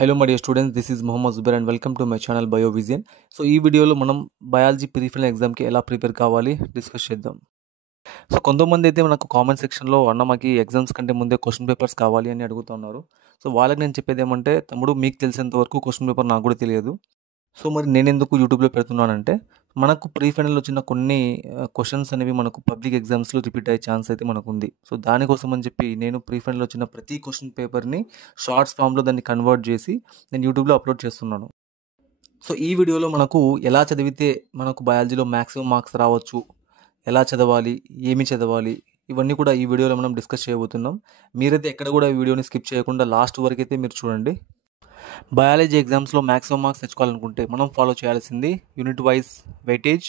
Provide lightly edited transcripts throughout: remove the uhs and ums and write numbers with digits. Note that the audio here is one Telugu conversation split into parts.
Hello my dear students, this is Mohammad Zubair and welcome to my channel BioVision. So ఈ వీడియోలో మనం బయాలజీ ప్రీఫైనల్ ఎగ్జామ్కి ఎలా ప్రిపేర్ కావాలి డిస్కస్ చేద్దాం. సో కొంతమంది అయితే మనకు కామెంట్ సెక్షన్లో అన్న మాకు ఎగ్జామ్స్ కంటే ముందే క్వశ్చన్ పేపర్స్ కావాలి అని అడుగుతున్నారు. సో వాళ్ళకి నేను చెప్పేది ఏమంటే, తమ్ముడు మీకు తెలిసేంత వరకు క్వశ్చన్ పేపర్ నాకు కూడా తెలియదు. సో మరి నేను ఎందుకు యూట్యూబ్లో పెడుతున్నానంటే, మనకు ప్రీఫైనల్ వచ్చిన కొన్ని క్వశ్చన్స్ అనేవి మనకు పబ్లిక్ ఎగ్జామ్స్లో రిపీట్ అయ్యే ఛాన్స్ అయితే మనకు ఉంది. సో దానికోసం అని చెప్పి నేను ప్రీఫైనల్ వచ్చిన ప్రతి క్వశ్చన్ పేపర్ని షార్ట్స్ ఫామ్లో దాన్ని కన్వర్ట్ చేసి నేను యూట్యూబ్లో అప్లోడ్ చేస్తున్నాను. సో ఈ వీడియోలో మనకు ఎలా చదివితే మనకు బయాలజీలో మ్యాక్సిమం మార్క్స్ రావచ్చు, ఎలా చదవాలి, ఏమి చదవాలి, ఇవన్నీ కూడా ఈ వీడియోలో మనం డిస్కస్ చేయబోతున్నాం. మీరైతే ఎక్కడ కూడా ఈ వీడియోని స్కిప్ చేయకుండా లాస్ట్ వరకు అయితే మీరు చూడండి. బయాలజీ ఎగ్జామ్స్లో మ్యాక్సిమం మార్క్స్ తెచ్చుకోవాలనుకుంటే మనం ఫాలో చేయాల్సింది unit wise weightage,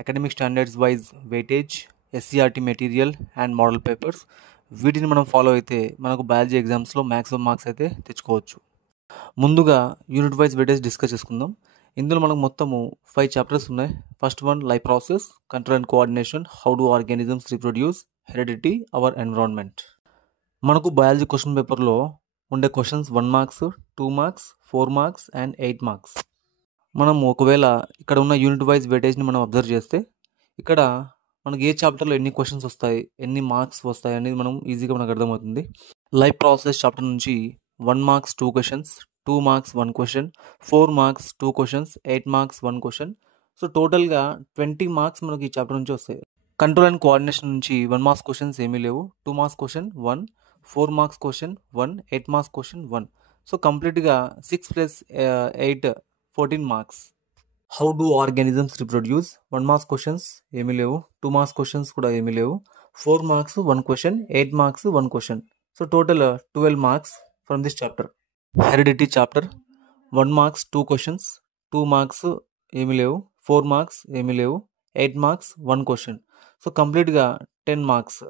academic standards wise weightage, SCERT material and model papers. వీటిని మనం ఫాలో అయితే మనకు బయాలజీ ఎగ్జామ్స్లో మ్యాక్సిమం మార్క్స్ అయితే తెచ్చుకోవచ్చు. ముందుగా యూనిట్ వైజ్ వెయిటేజ్ డిస్కస్ చేసుకుందాం. ఇందులో మనకు మొత్తము 5 చాప్టర్స్ ఉన్నాయి. First one life process, control and coordination, how do organisms reproduce, heredity, hour environment. మనకు బయాలజీ క్వశ్చన్ పేపర్లో ఉండే questions 1 marks, 2 marks, 4 marks and 8 marks. మనం ఒకవేళ ఇక్కడ ఉన్న యూనిట్ వైజ్ వెయిటేజ్ని మనం అబ్జర్వ్ చేస్తే, ఇక్కడ మనకి ఏ చాప్టర్లో ఎన్ని క్వశ్చన్స్ వస్తాయి, ఎన్ని మార్క్స్ వస్తాయి అనేది మనం ఈజీగా మనకు అర్థమవుతుంది. లైఫ్ ప్రాసెస్ చాప్టర్ నుంచి 1 marks 2 questions, 2 marks 1 question, 4 marks 2 questions, 8 marks 1 question. So టోటల్గా 20 మార్క్స్ మనకి ఈ చాప్టర్ నుంచి వస్తాయి. కంట్రోల్ అండ్ కోఆర్డినేషన్ నుంచి 1 మార్క్స్ క్వశ్చన్స్ ఏమీ లేవు. 2 marks question 1, 4 marks question 1, 8 marks question 1. So కంప్లీట్గా 6 + 8 14 marks. How do organisms reproduce 1 marks questions ఏమీ లేవు. 2 మార్క్స్ క్వశ్చన్స్ కూడా ఏమీ లేవు. 4 marks 1 question, 8 marks 1 question. So total 12 marks from this chapter. Heredity chapter 1 marks 2 questions, 2 marks ఏమీ లేవు, 4 మార్క్స్ ఏమీ లేవు, 8 మార్క్స్ 1 క్వశ్చన్. సో కంప్లీట్గా 10 marks.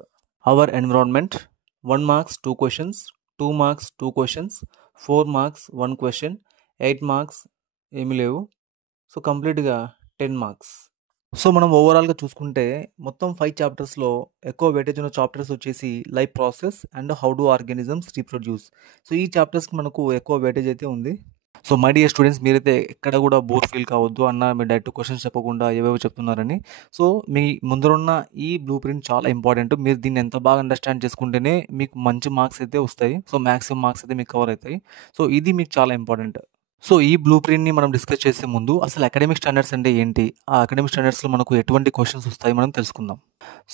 Hour environment 1 marks 2 questions, 2 marks 2 questions, 4 marks 1 question, 8 marks ఏమీ లేవు. సో కంప్లీట్గా 10 మార్క్స్. సో మనం ఓవరాల్గా చూసుకుంటే మొత్తం 5 చాప్టర్స్లో ఎక్కువ వెయిటేజ్ ఉన్న చాప్టర్స్ వచ్చేసి life process and how do organisms reproduce. So ఈ చాప్టర్స్కి మనకు ఎక్కువ వెయిటేజ్ అయితే ఉంది. సో మై డియర్ స్టూడెంట్స్, మీరైతే ఎక్కడ కూడా బోర్ ఫీల్ కావద్దు, అన్న మీరు డైరెక్ట్ క్వశ్చన్స్ చెప్పకుండా ఏవేవో చెప్తున్నారని. సో మీ ముందరున్న ఈ బ్లూ ప్రింట్ చాలా ఇంపార్టెంట్. మీరు దీన్ని ఎంత బాగా అండర్స్టాండ్ చేసుకుంటేనే మీకు మంచి మార్క్స్ అయితే వస్తాయి. సో మ్యాక్సిమం మార్క్స్ అయితే మీకు కవర్ అవుతాయి. సో ఇది మీకు చాలా ఇంపార్టెంట్. సో ఈ బ్లూ ప్రింట్ని మనం డిస్కస్ చేసే ముందు అసలు అకాడమిక్ స్టాండర్డ్స్ అంటే ఏంటి, ఆ అకాడమిక్ స్టాండర్డ్స్లో మనకు ఎటువంటి క్వశ్చన్స్ వస్తాయి మనం తెలుసుకుందాం.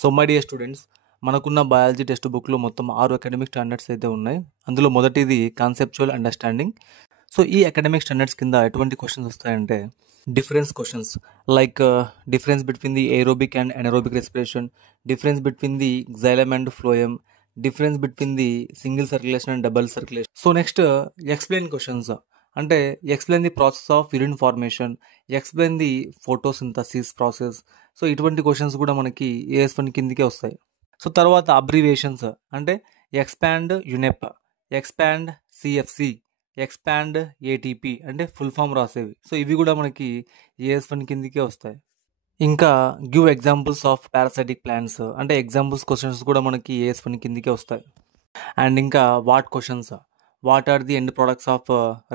సో మై డియర్ స్టూడెంట్స్, మనకున్న బయాలజీ టెక్స్ట్ బుక్లో మొత్తం 6 అకాడమిక్ స్టాండర్డ్స్ అయితే ఉన్నాయి. అందులో మొదటిది కాన్సెప్చువల్ అండర్స్టాండింగ్. సో ఈ అకాడమిక్ స్టాండర్డ్స్ కింద ఎటువంటి క్వశ్చన్స్ వస్తాయంటే, difference questions like difference between the aerobic and anaerobic respiration, difference between the xylem and phloem, difference between the single circulation and double circulation. So next explain questions అంటే explain the process of urine formation, explain the photosynthesis process. So ఇటువంటి క్వశ్చన్స్ కూడా మనకి AS1 కిందికే వస్తాయి. సో తర్వాత అబ్రివేషన్స్ అంటే expand UNEP, expand CFC, expand ATP అంటే ఫుల్ ఫామ్ రాసేవి. సో ఇవి కూడా మనకి AS1 కిందికే వస్తాయి. ఇంకా give examples of parasitic plants అంటే ఎగ్జాంపుల్స్ క్వశ్చన్స్ కూడా మనకి AS1 కిందికే వస్తాయి. అండ్ ఇంకా what questions, what are the end products of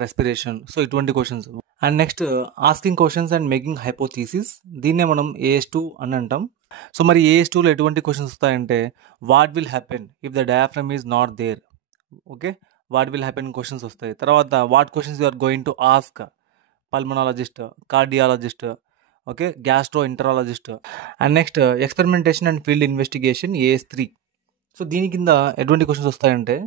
respiration. So ఇటువంటి questions. And next asking questions and making hypothesis, దీన్నే మనం AS2 అని అంటాం. సో మరి AS2లో ఎటువంటి క్వశ్చన్స్ వస్తాయంటే, what will happen if the diaphragm is not there. Okay, what will happen questions వస్తాయి. తర్వాత what questions you are going to ask pulmonologist, cardiologist, okay, gastroenterologist. And next experimentation and field investigation AS3. So దీని కింద ఎటువంటి క్వశ్చన్స్ వస్తాయంటే,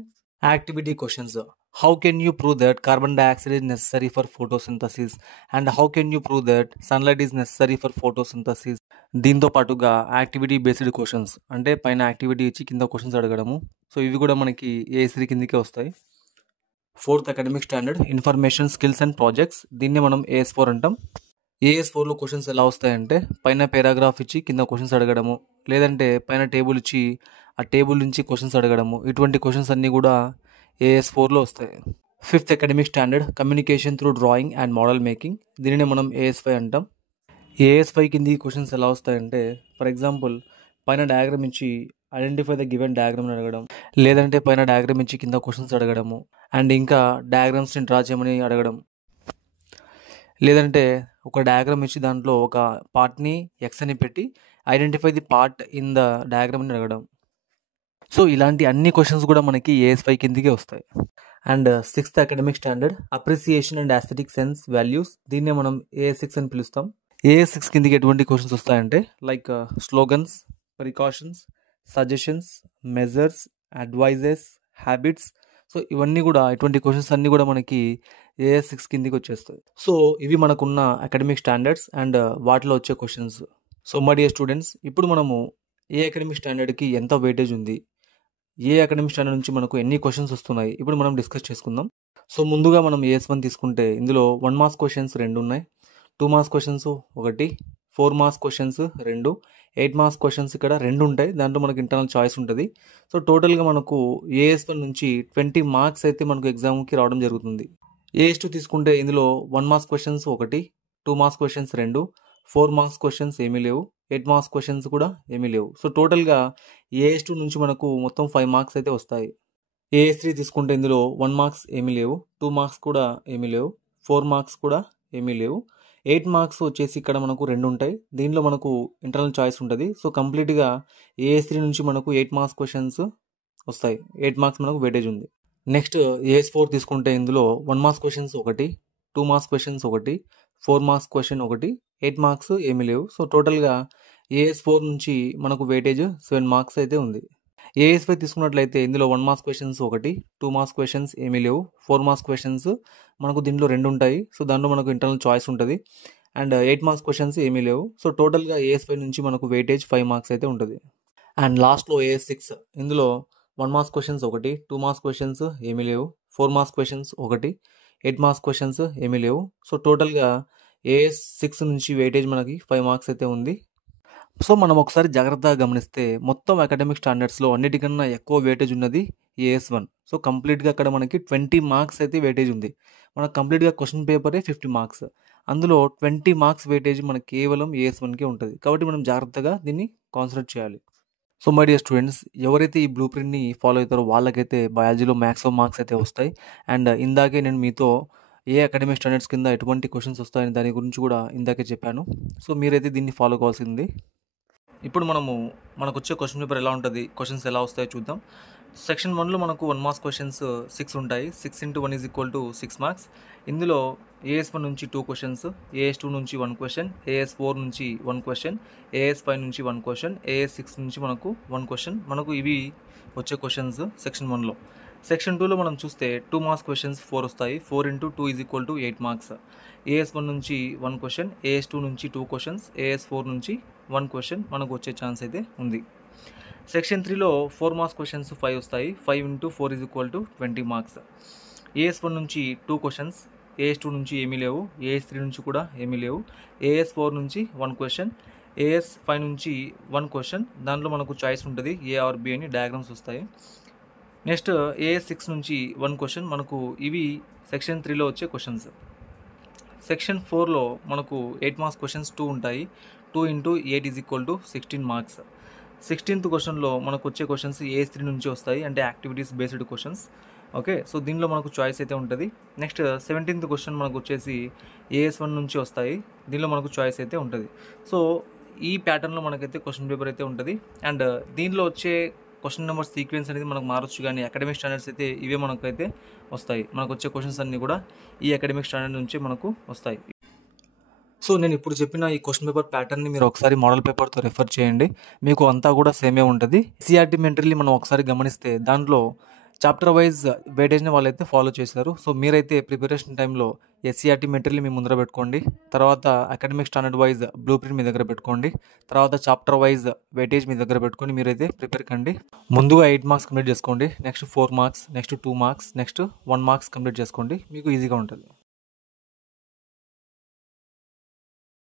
activity questions. How can you prove that carbon dioxide is necessary for photosynthesis and how can you prove that sunlight is necessary for photosynthesis. దీంతో పాటుగా యాక్టివిటీ బేస్డ్ క్వశ్చన్స్ అంటే పైన యాక్టివిటీ ఇచ్చి కింద క్వశ్చన్స్ అడగడము. సో ఇవి కూడా మనకి AS3 కిందకే వస్తాయి. 4th academic standard information skills and projects, దీన్ని మనం AS4 అంటాం. AS4లో క్వశ్చన్స్ ఎలా వస్తాయంటే, పైన పారాగ్రాఫ్ ఇచ్చి కింద క్వశ్చన్స్ అడగడము, లేదంటే పైన టేబుల్ ఇచ్చి ఆ టేబుల్ నుంచి క్వశ్చన్స్ అడగడము. ఇటువంటి క్వశ్చన్స్ అన్నీ కూడా AS4లో వస్తాయి. 5th academic standard communication through drawing and model making, దీనినే మనం AS5 అంటాం. AS5 కింది క్వశ్చన్స్ ఎలా వస్తాయంటే, ఫర్ ఎగ్జాంపుల్ పైన డయాగ్రామ్ ఇచ్చి ఐడెంటిఫై ద గివెన్ డయాగ్రామ్ అడగడం, లేదంటే పైన డయాగ్రామ్ ఇచ్చి కింద క్వశ్చన్స్ అడగడము, అండ్ ఇంకా డయాగ్రామ్స్ని డ్రా చేయమని అడగడం, లేదంటే ఒక డయాగ్రామ్ ఇచ్చి దాంట్లో ఒక పార్ట్ని ఎక్స్ అని పెట్టి identify the part in the diagram అని అడగడం. సో ఇలాంటి అన్ని క్వశ్చన్స్ కూడా మనకి AS5 కిందికే వస్తాయి. And 6th academic standard appreciation and aesthetic sense values, దీన్నే మనం AS6 అని పిలుస్తాం. AS6 కిందికి ఎటువంటి క్వశ్చన్స్ వస్తాయంటే like slogans, precautions, suggestions, measures, advises, habits. So ఇవన్నీ కూడా ఇటువంటి క్వశ్చన్స్ అన్నీ కూడా మనకి AS6 కిందికి వచ్చేస్తాయి. సో ఇవి మనకున్న అకాడమిక్ స్టాండర్డ్స్ అండ్ వాటిలో వచ్చే questions. So my dear students, ఇప్పుడు మనము ఏ అకాడమిక్ స్టాండర్డ్కి ఎంత వెయిటేజ్ ఉంది, ఏ అకాడమిక్ స్టాండర్డ్ నుంచి మనకు ఎన్ని క్వశ్చన్స్ వస్తున్నాయి, ఇప్పుడు మనం డిస్కస్ చేసుకుందాం. సో ముందుగా మనం AS1 తీసుకుంటే ఇందులో 1 మార్క్స్ క్వశ్చన్స్ 2 ఉన్నాయి, 2 marks questions 1, 4 marks questions 2, 8 marks questions ఇక్కడ 2 ఉంటాయి. దాంట్లో మనకు ఇంటర్నల్ చాయిస్ ఉంటుంది. సో టోటల్గా మనకు AS1 నుంచి 20 మార్క్స్ అయితే మనకు ఎగ్జామ్కి రావడం జరుగుతుంది. AS2 తీసుకుంటే ఇందులో 1 marks questions 1, 2 marks questions 2, 4 marks questions ఏమీ లేవు, 8 మార్క్స్ క్వశ్చన్స్ కూడా ఏమీ లేవు. సో టోటల్గా AS2 నుంచి మనకు మొత్తం 5 మార్క్స్ అయితే వస్తాయి. AS3 తీసుకుంటే ఇందులో 1 మార్క్స్ ఏమీ లేవు, 2 మార్క్స్ కూడా ఏమీ లేవు, 4 మార్క్స్ కూడా ఏమీ లేవు, 8 మార్క్స్ వచ్చేసి ఇక్కడ మనకు 2 ఉంటాయి. దీనిలో మనకు ఇంటర్నల్ చాయిస్ ఉంటుంది. సో కంప్లీట్గా AS3 నుంచి మనకు 8 మార్క్స్ క్వశ్చన్స్ వస్తాయి, 8 మార్క్స్ మనకు వెయిటేజ్ ఉంది. నెక్స్ట్ AS4 తీసుకుంటే ఇందులో 1 marks questions 1, 2 marks questions 1, 4 marks question 1, 8 marks ఏమీ లేవు. సో టోటల్గా AS4 నుంచి మనకు వెయిటేజ్ 7 మార్క్స్ అయితే ఉంది. AS5 తీసుకున్నట్లయితే ఇందులో 1 మార్క్స్ క్వశ్చన్స్ 1, 2 మార్క్స్ క్వశ్చన్స్ ఏమీ లేవు, 4 మార్క్స్ క్వశ్చన్స్ మనకు దీంట్లో 2 ఉంటాయి. సో దాంట్లో మనకు ఇంటర్నల్ చాయిస్ ఉంటుంది. అండ్ 8 మార్క్స్ క్వశ్చన్స్ ఏమీ లేవు. సో టోటల్గా AS5 నుంచి మనకు వెయిటేజ్ 5 మార్క్స్ అయితే ఉంటుంది. అండ్ లాస్ట్లో AS6, ఇందులో 1 మార్క్స్ క్వశ్చన్స్ 1, 2 మార్క్స్ క్వశ్చన్స్ ఏమీ లేవు, 4 మార్క్స్ క్వశ్చన్స్ 1, 8 మార్క్స్ క్వశ్చన్స్ ఏమీ లేవు. సో టోటల్గా AS6 నుంచి వెయిటేజ్ మనకి 5 మార్క్స్ అయితే ఉంది. సో మనం ఒకసారి జాగ్రత్తగా గమనిస్తే మొత్తం అకాడమిక్ స్టాండర్డ్స్లో అన్నిటికన్నా ఎక్కువ వెయిటేజ్ ఉన్నది AS1. సో కంప్లీట్గా అక్కడ మనకి 20 మార్క్స్ అయితే వెయిటేజ్ ఉంది. మనకు కంప్లీట్గా క్వశ్చన్ పేపరే 50 మార్క్స్, అందులో 20 మార్క్స్ వెయిటేజ్ మనకి కేవలం AS1కే ఉంటుంది. కాబట్టి మనం జాగ్రత్తగా దీన్ని కాన్సన్ట్రేట్ చేయాలి. సో మై డియర్ స్టూడెంట్స్, ఎవరైతే ఈ బ్లూ ప్రింట్ని ఫాలో అవుతారో వాళ్ళకైతే బయాలజీలో మ్యాక్సిమం మార్క్స్ అయితే వస్తాయి. అండ్ ఇందాకే నేను మీతో ఏ అకాడమిక్ స్టాండర్డ్స్ కింద ఎటువంటి క్వశ్చన్స్ వస్తాయని దాని గురించి కూడా ఇందాకే చెప్పాను. సో మీరైతే దీన్ని ఫాలో కావాల్సింది. ఇప్పుడు మనకు వచ్చే క్వశ్చన్ పేపర్ ఎలా ఉంటుంది, క్వశ్చన్స్ ఎలా వస్తాయో చూద్దాం. సెక్షన్ 1లో మనకు 1 మార్క్స్ క్వశ్చన్స్ 6 ఉంటాయి. 6 × 1 = 6 మార్క్స్. ఇందులో AS1 నుంచి 2 క్వశ్చన్స్, AS2 నుంచి 1 క్వశ్చన్, AS4 నుంచి 1 క్వశ్చన్, AS5 నుంచి 1 క్వశ్చన్, AS6 నుంచి మనకు 1 క్వశ్చన్. మనకు ఇవి వచ్చే క్వశ్చన్స్ సెక్షన్ 1లో. సెక్షన్ 2లో మనం చూస్తే 2 మార్క్స్ క్వశ్చన్స్ 4 వస్తాయి. 4 × 2 = 8 మార్క్స్. AS1 నుంచి 1 క్వశ్చన్, AS2 నుంచి 2 క్వశ్చన్స్, AS4 నుంచి 1 క్వశ్చన్ మనకు వచ్చే ఛాన్స్ అయితే ఉంది. సెక్షన్ 3లో 4 మార్క్స్ క్వశ్చన్స్ 5 వస్తాయి. 5 × 4 = 20 మార్క్స్. AS1 నుంచి 2 క్వశ్చన్స్, AS2 నుంచి ఏమీ లేవు, AS3 నుంచి కూడా ఏమీ లేవు, AS4 నుంచి 1 క్వశ్చన్, AS5 నుంచి 1 క్వశ్చన్. దాంట్లో మనకు చాయిస్ ఉంటుంది, A ఆర్ B అని డయాగ్రామ్స్ వస్తాయి. నెక్స్ట్ AS6 నుంచి 1 క్వశ్చన్. మనకు ఇవి సెక్షన్ 3లో వచ్చే క్వశ్చన్స్. సెక్షన్ 4లో మనకు 8 మార్క్స్ క్వశ్చన్స్ 2 ఉంటాయి. 2 × 8 = 16 మార్క్స్. 16th క్వశ్చన్లో మనకు వచ్చే క్వశ్చన్స్ AS3 నుంచి వస్తాయి, అంటే activities based questions. Okay, so దీనిలో మనకు చాయిస్ అయితే ఉంటుంది. నెక్స్ట్ 17th క్వశ్చన్ మనకు వచ్చేసి AS1 నుంచి వస్తాయి. దీనిలో మనకు చాయిస్ అయితే ఉంటుంది. సో ఈ ప్యాటర్న్లో మనకైతే క్వశ్చన్ పేపర్ అయితే ఉంటుంది. అండ్ దీనిలో వచ్చే క్వశ్చన్ నెంబర్ సీక్వెన్స్ అనేది మనకు మారొచ్చు, కానీ అకాడమిక్ స్టాండర్డ్స్ అయితే ఇవే మనకైతే వస్తాయి. మనకు వచ్చే క్వశ్చన్స్ అన్నీ కూడా ఈ అకాడమిక్ స్టాండర్డ్ నుంచి మనకు వస్తాయి. సో నేను ఇప్పుడు చెప్పిన ఈ క్వశ్చన్ పేపర్ ప్యాటర్న్ని మీరు ఒకసారి మోడల్ పేపర్తో రెఫర్ చేయండి, మీకు అంతా కూడా సేమే ఉంటుంది. CRT మెంటరీని మనం ఒకసారి గమనిస్తే దాంట్లో చాప్టర్ వైజ్ వెయిటేజ్ని వాళ్ళైతే ఫాలో చేశారు. సో మీరైతే ప్రిపరేషన్ టైంలో SCRT మెంటరీని మీ ముందర పెట్టుకోండి, తర్వాత academic standard wise blueprint మీ దగ్గర పెట్టుకోండి, తర్వాత చాప్టర్ వైజ్ వెయిటేజ్ మీ దగ్గర పెట్టుకొని మీరైతే ప్రిపేర్ కండి. ముందుగా 8 మార్క్స్ కంప్లీట్ చేసుకోండి, next 4 marks, next 2 marks, next 1 marks complete చేసుకోండి, మీకు ఈజీగా ఉంటుంది.